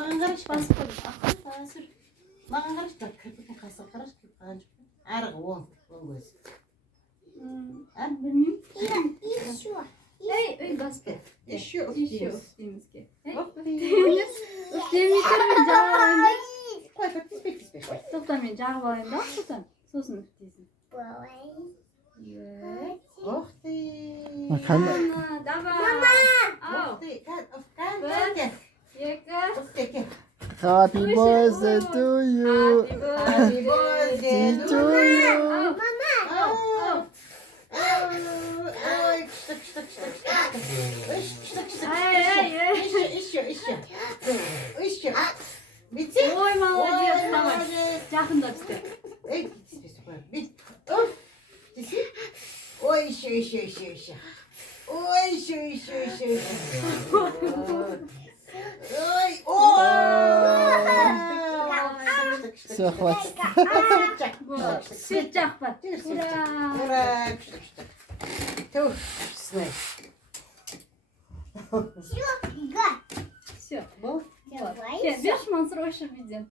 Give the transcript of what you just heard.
Маған қараш, басып қойдым. Сүр. Маған қараш, кірпікке қайсыға қараш, кіріп қалған жоқ. Арғы оң көз. Білмеймін. Ей, басты. Еще Үстемізге. Үстемей тұрмын, жағып алайын. Қой, тиспей. Тоқта, мен жағып алайын да, Ақсұлтан. Сосын үстейсің. Ух ты! Давай. Ух ты! Екі. Happy birthday to you. Happy birthday to you. Ой, күшті. Еще. Бітсе? Ой, молодец, давай. Жақында түсті. Эй, тиспейсің қой. Бит. Тиси. Ой, еще. Ой, еще. Ой, Все, хватит. Свет жақпа. Ура, күшті. Тух, снай. Все. Бұл? Берші Мансұр ойшық биден.